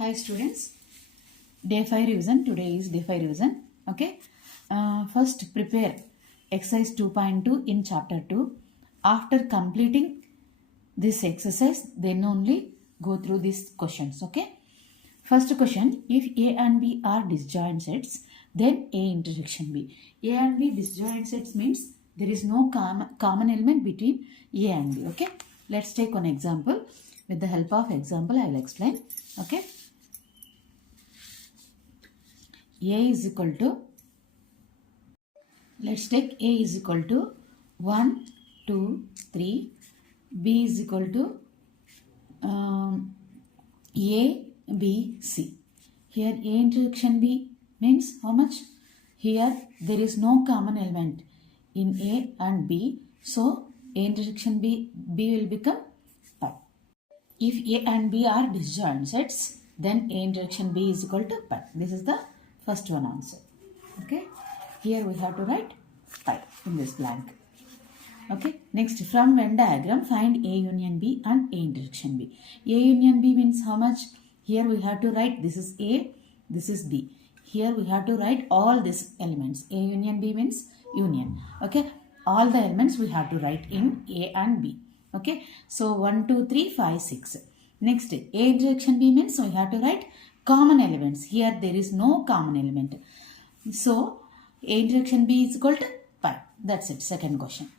Hi students, day 5 revision. Today is day 5 revision. Okay. First prepare exercise 2.2 in chapter 2. After completing this exercise, then only go through these questions. Okay. First question, if A and B are disjoint sets, then A intersection B. A and B disjoint sets means there is no common element between A and B. Okay. Let's take one example. With the help of example, I will explain. Okay. A is equal to, let's take A is equal to 1, 2, 3. B is equal to A, B, C. Here A intersection B means how much? Here there is no common element in A and B. So A intersection B will become pi. If A and B are disjoint sets, then A intersection B is equal to pi. This is the first one answer. Okay. Here we have to write pi in this blank. Okay. Next, from Venn diagram, find A union B and A intersection B. A union B means how much? Here we have to write this is A, this is B. Here we have to write all these elements. A union B means union. Okay. All the elements we have to write in A and B. Okay. So 1, 2, 3, 5, 6. Next, A intersection B means we have to write common elements. Here there is no common element. So A intersection B is equal to pi. That's it. Second question.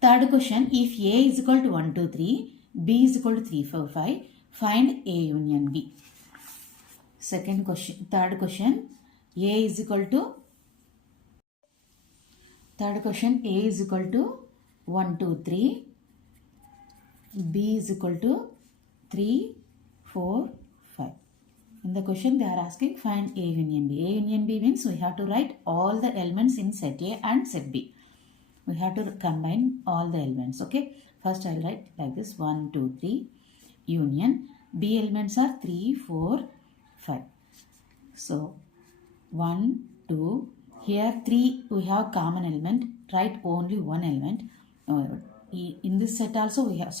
Third question, if A is equal to 1, 2, 3, B is equal to 3, 4, 5, find A union B. Second question, third question, A is equal to, third question, A is equal to 1, 2, 3, B is equal to 3, 4, 5. In the question they are asking find A union B. A union B means we have to write all the elements in set A and set B. We have to combine all the elements. Okay. First I will write like this 1, 2, 3 union. B elements are 3, 4, 5. So 1, 2. Here 3 we have common element. Write only one element. In this set also we have,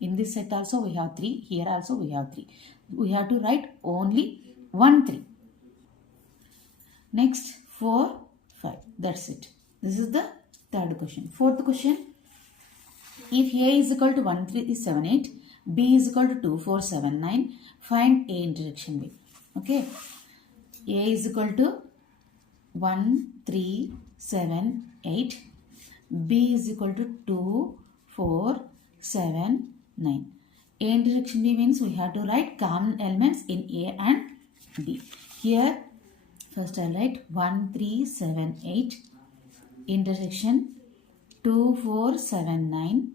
in this set also we have 3. Here also we have 3. We have to write only 1, 3. Next 4, 5. That's it. This is the third question. Fourth question. If A is equal to 1, 3, 7, 8, B is equal to 2, 4, 7, 9, find A intersection B. Okay. A is equal to 1, 3, 7, 8. B is equal to 2, 4, 7, 9. A intersection B means we have to write common elements in A and B. Here, first I write 1, 3, 7, 8. Intersection 2, 4, 7, 9.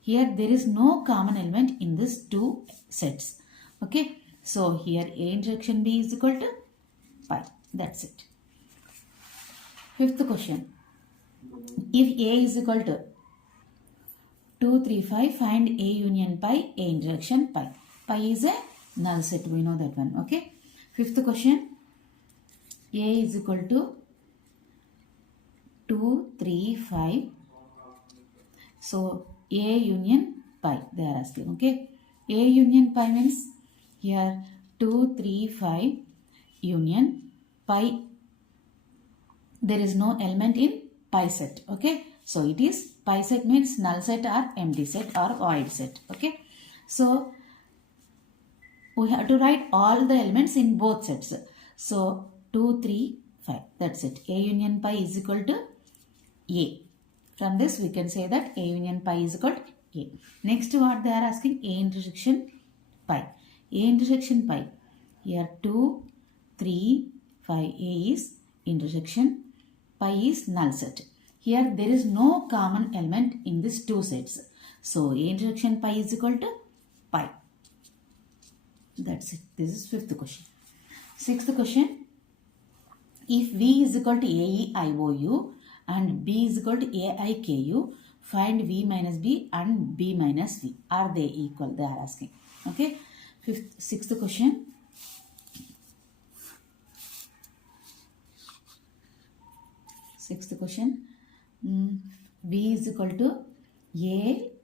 Here there is no common element in these two sets. Okay. So here A intersection B is equal to pi. That's it. Fifth question. If A is equal to 2, 3, 5, find A union pi, A intersection pi. Pi is a null set. We know that one. Okay. Fifth question. A is equal to 2, 3, 5. So A union pi they are asking. Okay. A union pi means here 2, 3, 5 union pi. There is no element in pi set. Okay. So it is pi set means null set or empty set or void set. Okay. So we have to write all the elements in both sets. So 2, 3, 5. That's it. A union pi is equal to A. From this we can say that A union pi is equal to A. Next what they are asking A intersection pi. A intersection pi. Here 2, 3, 5. A is intersection. Pi is null set. Here there is no common element in these two sets. So A intersection pi is equal to pi. That's it. This is fifth question. Sixth question. If V is equal to AEIOU and B is equal to AIKU, find V minus B and B minus V. Are they equal? They are asking. Okay. Sixth question. Sixth question. V is equal to AEIOU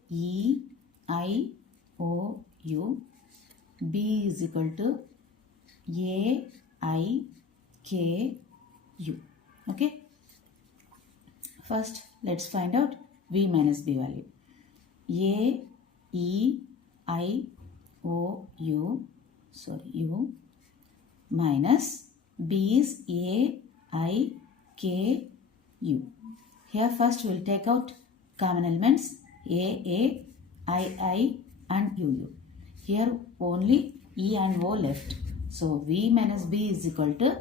B is equal to A I K U. Okay. First, let's find out V minus B value. A E I O U, U minus B is A I K U. Here first we'll take out common elements A, I and U. Here only E and O left. So V minus B is equal to,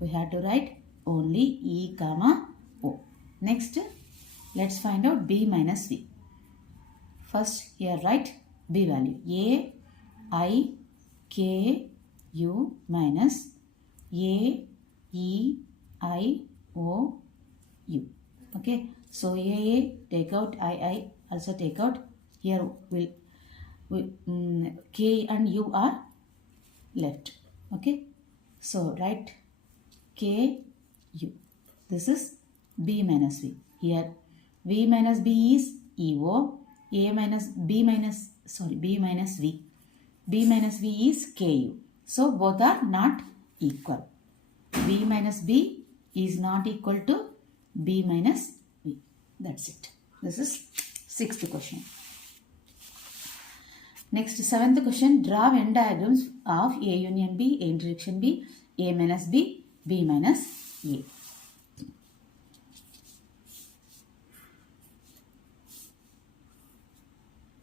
we have to write only E comma O. Next, let's find out B minus V. First here write B value. A I K U minus A E I O U. Okay. So A take out, I also take out. Here K and U are left. Okay. So write K U. This is B minus V. Here V minus B is EO. B minus V. B minus V is KU. So both are not equal. B minus B is not equal to B minus V. That's it. This is 6th question. Next, 7th question. Draw Venn diagrams of A union B, A intersection B, A minus B, B minus A.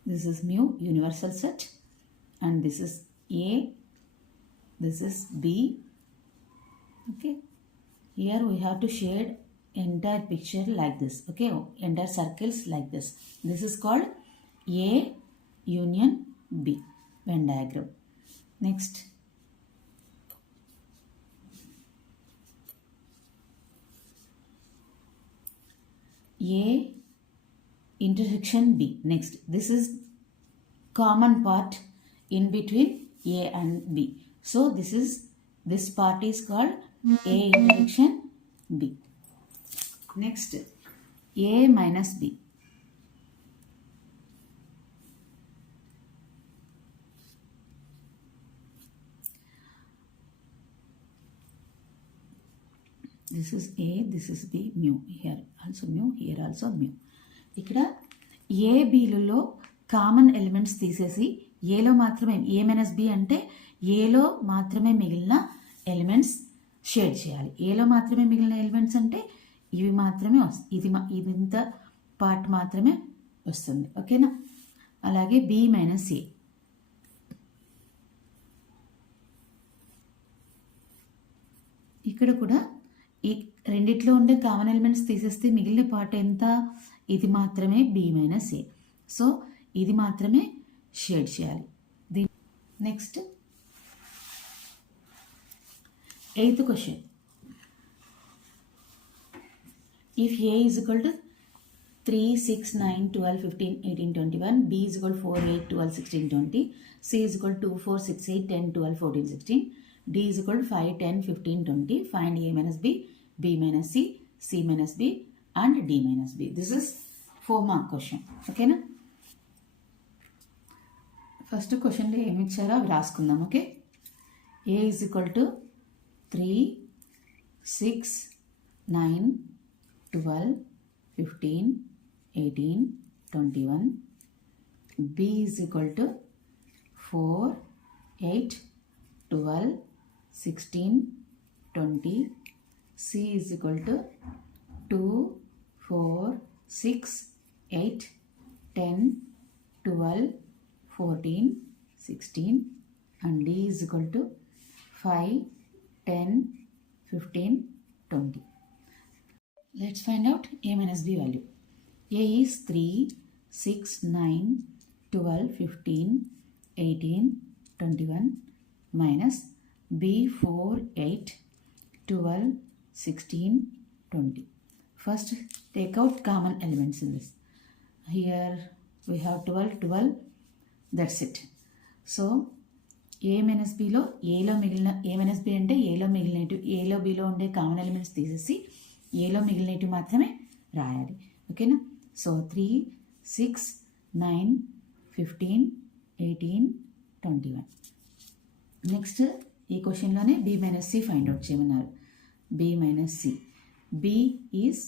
This is mu, universal set, and this is A, this is B. Okay. Here we have to shade entire picture like this. Okay, entire circles like this. This is called A union B Venn diagram. Next, A intersection B. Next, this is common part in between A and B. So this part is called A intersection B. Next, A minus B. This is A, this is B, mu. Here also mu, here also mu. ఇక్కడ A, Bలలో common elements తీసేసి ఏలో మాత్రమే A minus B అంటే ఏలో మాత్రమే మిగిలిన elements shade చేయాలి. ఏలో మాత్రమే మిగిలిన ఎలిమెంట్స్ అంటే ఇవి మాత్రమే వస్తుంది. ఇది ఇంత పార్ట్ మాత్రమే వస్తుంది. ఓకేనా. అలాగే B మైనస్ A. ఇక్కడ కూడా ఈ రెండిట్లో ఉండే కామన్ ఎలిమెంట్స్ తీసేస్తే మిగిలిన పార్ట్ ఎంత, ఇది మాత్రమే B మైనస్ A. సో ఇది మాత్రమే షేడ్ చేయాలి. Next 8th question. If A is equal to 3, 6, 9, 12, 15, 18, 21, B is equal to 4, 8, 12, 16, 20, C is equal to 2, 4, 6, 8, 10, 12, 14, 16, D is equal to 5, 10, 15, 20. Find A minus B, B minus C, C minus B and D minus B. This is 4 mark question. Okay na? First క్వశ్చన్లో ఏమి ఇచ్చారో అవి రాసుకుందాం. Okay. A is equal to 3, 6, 9, 12, 15, 18, 21. B is equal to 4, 8, 12, 16, 20. C is equal to 2, 4, 6, 8, 10, 12, 14, 16 and D is equal to 5, 10, 15, 20. Let's find out A minus B value. A is 3, 6, 9, 12, 15, 18, 21 minus B 4, 8, 12, 16, 20. First take out common elements in this. Here we have 12, 12. That's it. So A minus Bలో ఏలో మిగిలిన A minus B అంటే ఏలో మిగిలినట్టు ఏలో Bలో ఉండే common elements తీసేసి ఏలో మిగిలినట్టు మాత్రమే రాయాలి. ఓకేనా. సో 3, 6, 9, 15, 18, 21. నెక్స్ట్ ఈ క్వశ్చన్లోనే B - C ఫైండ్ అవుట్ చేయమన్నారు. B - C. B ఈజ్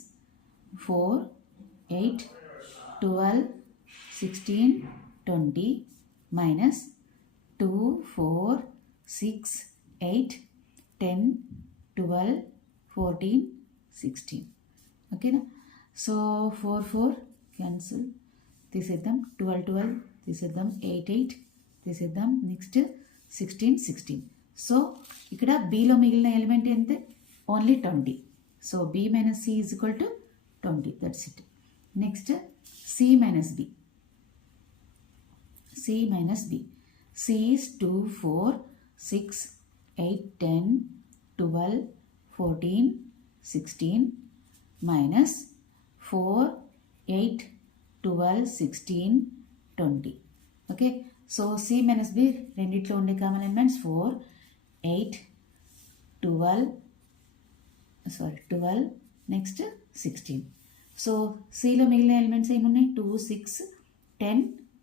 4, 8, 12, 16, 20 minus 2, 4, 6, 8, 10, 12, 14, 16. Okay na? So 4, 4 cancel. తీసేద్దాం. 12, 12 తీసేద్దాం. 8, 8 తీసేద్దాం. నెక్స్ట్ 16, 16. సో ఇక్కడ Bలో మిగిలిన ఎలిమెంట్ ఎంత? ఓన్లీ 20. So B - C is equal to 20. That's it. Next C - B. C - B. C is 2, 4, 6, 8, 10, 12, 14, 16 minus 4, 8, 12, 16, 20. Okay. So C - B రెండిట్లో ఉండే కామన్ ఎలిమెంట్స్ 4, 8, 12 నెక్స్ట్ 16. సో Cలో మిగిలిన ఎలిమెంట్స్ ఏమున్నాయి? 2, 6, 10,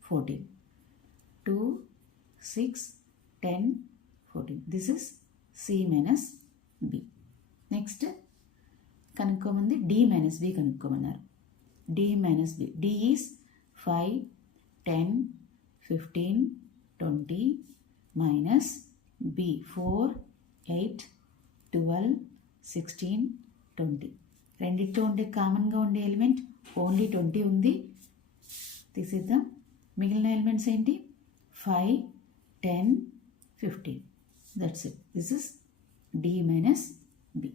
14. 2, 6, 10, 14. This is C - B. Next కనుక్కోమంది D - B కనుక్కోమన్నారు. D - B. D is 5, 10, 15, 20 minus B 4, 8, 12, 16, 20. రెండిట్లో ఉండే కామన్గా ఉండే ఎలిమెంట్ ఓన్లీ 20 ఉంది. తీసేద్దాం. మిగిలిన ఎలిమెంట్స్ ఏంటి? 5, 10, 15. That's it. This is D - B.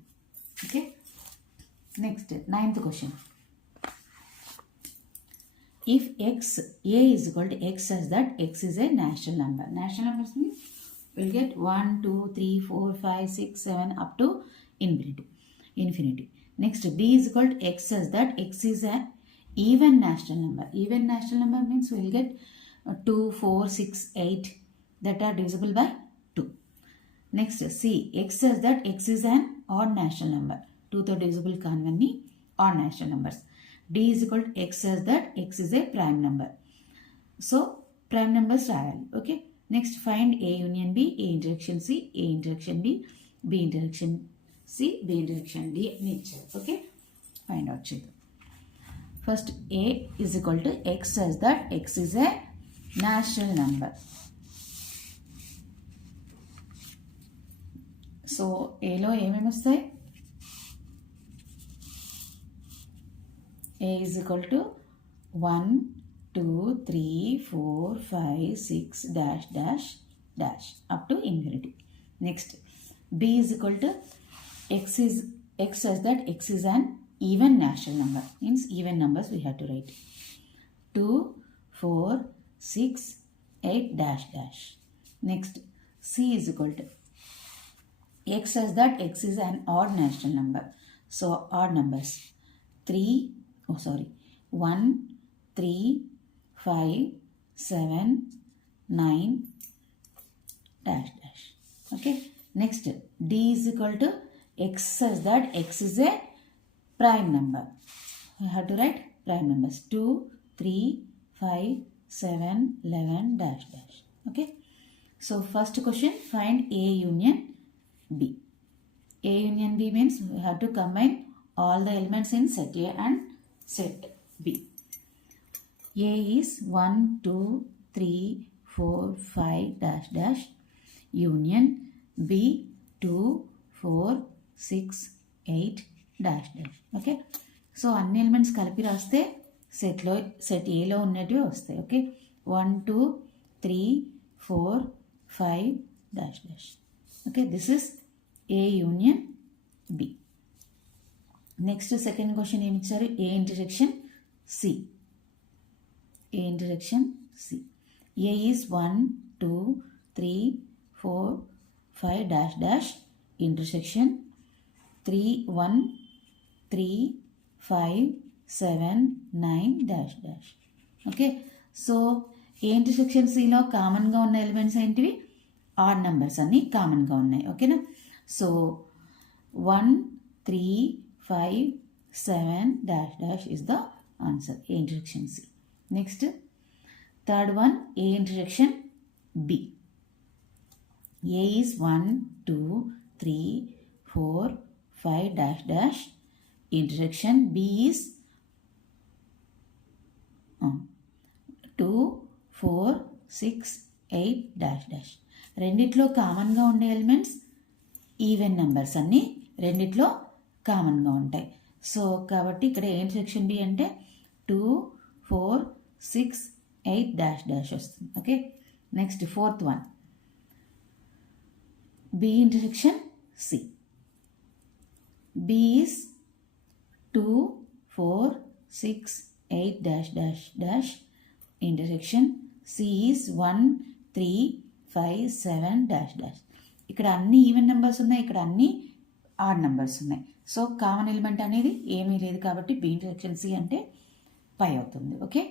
Okay. Next 9th question. If A is equal to X such that X is a natural number. Natural numbers means we'll get 1, 2, 3, 4, 5, 6, 7 up to infinity. Next B is equal to X such that X is an even natural number. Even natural number means we'll get 2, 4, 6, 8 that are divisible by 2. Next C. X such that X is an odd natural number. 2 తో divisible కానివన్నీ odd natural numbers. D is equal to X such that X is a prime number. So prime numbers రాయాలి. Okay. Next find A union B, A intersection C, A intersection B, B intersection C, B intersection D అని ఇచ్చారు. Okay. Find out చేద్దాం. First A is equal to X such that X is a natural number. So Aలో ఏమేమి వస్తాయి? A is equal to 1, 2, 3, 4, 5, 6 dash dash dash up to infinity. Next B is equal to X such that X is an even natural number. Means even numbers we have to write. 2, 4, 6, 8 dash dash. Next C is equal to X such that X is an odd natural number. So odd numbers. 1, 3, 5, 7, 9 dash dash. Okay. Next D is equal to X such that X is a prime number. We have to write prime numbers. 2, 3, 5, 7, 11 dash dash. Okay. So first question, find A union B. A union B means we have to combine all the elements in set A and set B. A is 1, 2, 3, 4, 5 dash dash union B 2, 4, 6, 8 dash dash. Okay. So అన్ని ఎలిమెంట్స్ కలిపి రాస్తే సెట్ ఏలో ఉన్నటివి వస్తాయి. ఓకే. 1, 2, 3, 4, 5 dash dash. Okay. This is A union B. Next second question ఏమి ఇచ్చారు? A intersection C. A intersection C. A is 1, 2, 3, 4, 5 dash dash intersection 3, 1, 3, 5, 7, 9 dash dash. Okay. So A intersection Cలో కామన్గా ఉన్న ఎలిమెంట్స్ ఏంటివి? ఆడ్ నెంబర్స్ అన్నీ కామన్గా ఉన్నాయి. ఓకేనా. సో 1, 3, 5, 7 dash dash is the answer. A intersection C. Next third one, A intersection B. A is 1, 2, 3, 4, 5 dash dash. Intersection B is 2, 4, 6, 8 dash dash. రెండిట్లో కామన్గా ఉండే ఎలిమెంట్స్ ఈవెన్ నెంబర్స్ అన్నీ రెండిట్లో కామన్గా ఉంటాయి. సో కాబట్టి ఇక్కడ ఏ ఇంటర్సెక్షన్ బి అంటే 2, 4, 6, 8 dash dash వస్తుంది. Okay, next fourth one B intersection C. B is 2, 4, 6, 8 dash dash dash. Intersection C is 1, 3, 5, 7 dash dash. ఇక్కడ అన్ని ఈవెన్ నెంబర్స్ ఉన్నాయి, ఇక్కడ అన్ని ఆడ్ నెంబర్స్ ఉన్నాయి. సో కామన్ ఎలిమెంట్ అనేది ఏమీ లేదు కాబట్టి బి ఇంటర్సెక్షన్ సి అంటే 5 అవుతుంది. Okay,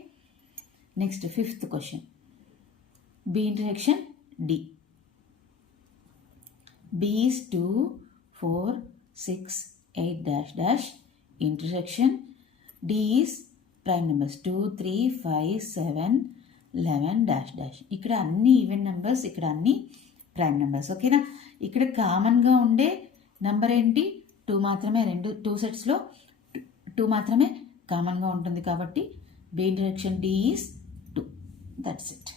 next fifth question B intersection D. B is 2, 4, 6, 8 dash dash. Intersection D is prime numbers 2, 3, 5, 7, 11 dash dash. ఇక్కడ అన్ని ఈవెన్ నెంబర్స్, ఇక్కడ అన్ని ప్రైమ్ నెంబర్స్. ఓకేనా, ఇక్కడ కామన్గా ఉండే నెంబర్ ఏంటి? 2 మాత్రమే. 2 సెట్స్లో 2 మాత్రమే కామన్గా ఉంటుంది కాబట్టి B intersection D is 2. That's it.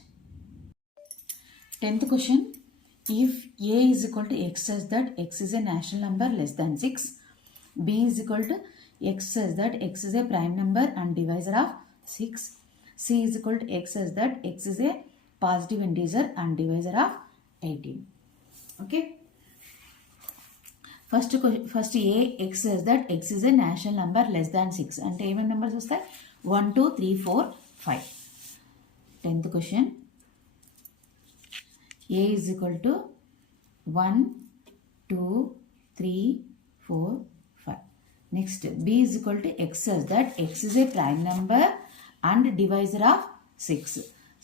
10th question if A is equal to X such that X is a natural number less than 6, b is equal to x such that x is a prime number and divisor of 6, c is equal to x such that x is a positive integer and divisor of 18. Okay, first a x such that x is a natural number less than 6 అంటే ఏమేమి నెంబర్స్ వస్తాయి? 1, 2, 3, 4, 5. 10th question a is equal to 1, 2, 3, 4, 5. Next b is equal to x such that x is a prime number and divisor of 6.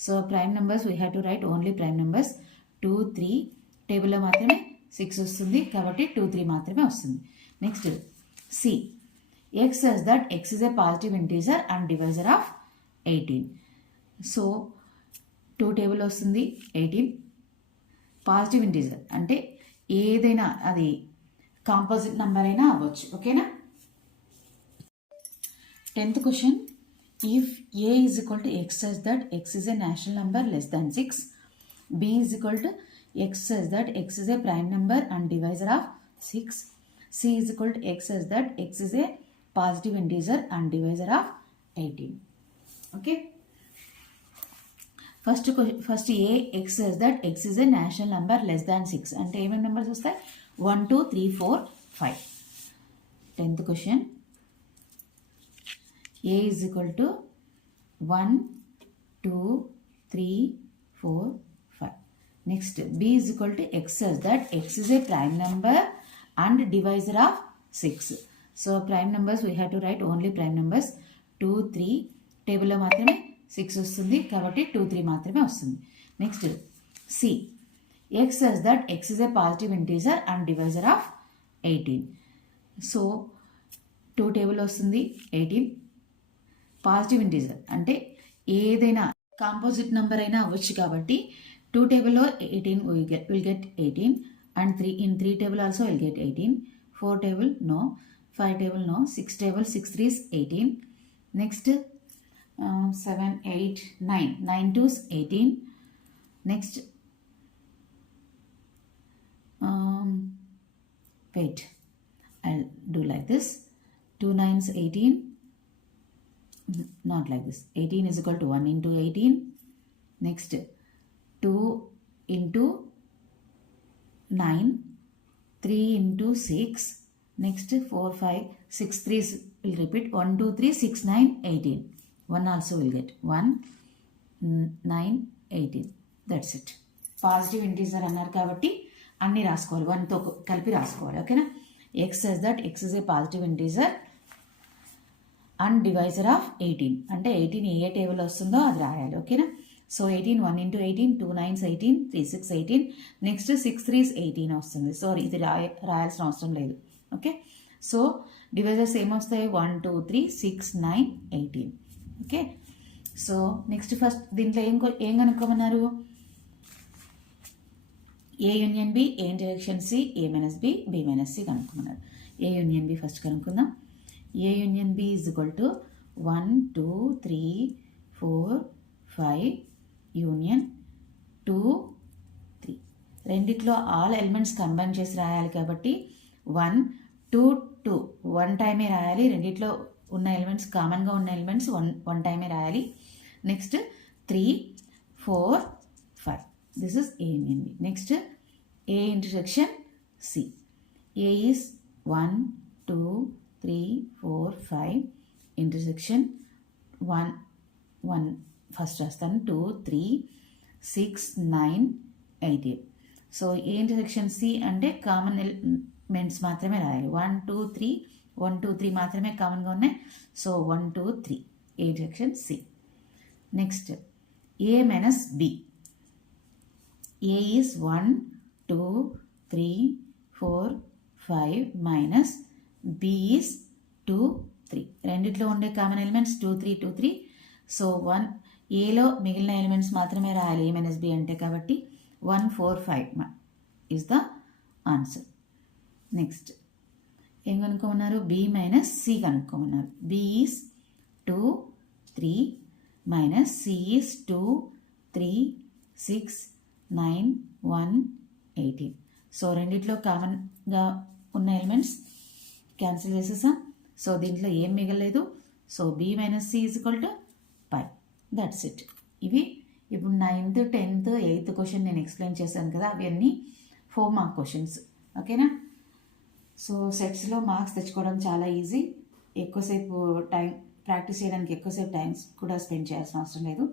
So prime numbers we have to write only prime numbers. 2, 3 టేబుల్లో మాత్రమే 6 వస్తుంది కాబట్టి 2, 3 మాత్రమే వస్తుంది. Next c x such that x is a positive integer and divisor of 18. సో 2 టేబుల్ వస్తుంది, 18 positive integer అంటే ఏదైనా అది కాంపోజిట్ నెంబర్ అయినా అవ్వచ్చు. ఓకేనా. 10th question if A is equal to X such that X is a natural number less than 6, B is equal to X such that X is a prime number and divisor of 6, C is equal to X such that X is a positive integer and divisor of 18. Okay, first A X such that X is a natural number less than 6 అంటే ఏమేమి నెంబర్స్ వస్తాయి? 1, 2, 3, 4, 5. 10th question a is equal to 1, 2, 3, 4, 5. Next b is equal to x such that x is a prime number and divisor of 6. So prime numbers we have to write only prime numbers. 2, 3 టేబుల్లో మాత్రమే 6 వస్తుంది కాబట్టి 2, 3 మాత్రమే వస్తుంది. Next c x such that x is a positive integer and divisor of 18. సో 2 టేబుల్ వస్తుంది, 18 positive integer అంటే ఏదైనా composite number అయినా అవ్వచ్చు కాబట్టి 2 టేబుల్లో 18 will get 18 and 3 table also will get 18. 4 table no, 5 table no, 6 table 6 3s 18. Next 7, 8, 9 9 2s 18. Next wait, I'll do like this. 2 9s 18. Not like this. 18 is equal to 1 into 18. Next 2 into 9, 3 into 6. Next 4, 5, 6 3s will repeat. 1, 2, 3, 6, 9, 18. 1 also will get 1, 9, 18. That's it. Positive integer అన్నారు కాబట్టి అన్నీ రాసుకోవాలి, 1తో కలిపి రాసుకోవాలి. ఓకేనా. X such that X is a positive integer and divisor of 18 అంటే 18 ఏ టేబుల్ వస్తుందో అది రాయాలి. ఓకేనా. సో 18 1 into 18, 2 9s 18, 3 6 18. నెక్స్ట్ 6 3s 18 వస్తుంది. సో ఇది రాయాల్సిన అవసరం లేదు. ఓకే. సో డివైజర్స్ ఏమొస్తాయి? 1 2 3 6 9 18. ఓకే. సో నెక్స్ట్ ఫస్ట్ దీంట్లో ఏం కనుక్కోమన్నారు? A union B, A intersection C, A minus B, B minus C కనుక్కున్నారు. ఏ యూనియన్ బి ఫస్ట్ కనుక్కుందాం. A union B is equal to 1 2 3 4 5 union 2 3. రెండిట్లో ఆల్ ఎలిమెంట్స్ కంబైన్ చేసి రాయాలి కాబట్టి 1 2 2 వన్ టైమే రాయాలి. రెండిట్లో ఉన్న ఎలిమెంట్స్ కామన్గా ఉన్న ఎలిమెంట్స్ వన్ టైమే రాయాలి. Next 3 4 5. This is A union B. Next A intersection C. A is 1 2 3 4 5 intersection 1 first రాస్తాను 2 3 6 9 8. సో ఏ ఇంటర్సెక్షన్ సి అంటే కామన్ ఎలిమెంట్స్ మాత్రమే రాయాలి. 1 2 3 1 2 3 మాత్రమే కామన్గా ఉన్నాయి. So 1 2 3 A intersection C. Next A minus B. A is 1 2 3 4 5 minus B is 2 3. రెండిట్లో ఉండే common elements 2 3 2 3. సో 1 ఏలో మిగిలిన ఎలిమెంట్స్ మాత్రమే రాయాలి ఏ మైనస్ బి అంటే, కాబట్టి 1 4 5 ఈజ్ ద ఆన్సర్. నెక్స్ట్ ఏం కనుక్కోమన్నారు? బి మైనస్ సి కనుక్కోమన్నారు. B is 2 3 minus C is 2 3 6 9 1 18. So రెండిట్లో కామన్గా ఉన్న ఎలిమెంట్స్ క్యాన్సిల్ చేసేసాం. సో దీంట్లో ఏం మిగలేదు. So B minus C is equal to phi. That's it. ఇవి ఇప్పుడు 9th 10th 8th క్వశ్చన్ నేను ఎక్స్ప్లెయిన్ చేశాను కదా, అవన్నీ 4 మార్క్ క్వశ్చన్స్. ఓకేనా? సో సెట్స్లో మార్క్స్ తెచ్చుకోవడం చాలా ఈజీ. ఎక్కువసేపు టైం ప్రాక్టీస్ చేయడానికి ఎక్కువసేపు టైం కూడా స్పెండ్ చేయాల్సిన అవసరం లేదు.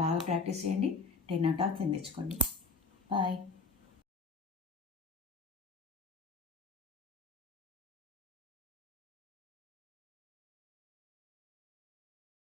బాగా ప్రాక్టీస్ చేయండి. 10 out of 10 తెచ్చుకోండి. బాయ్.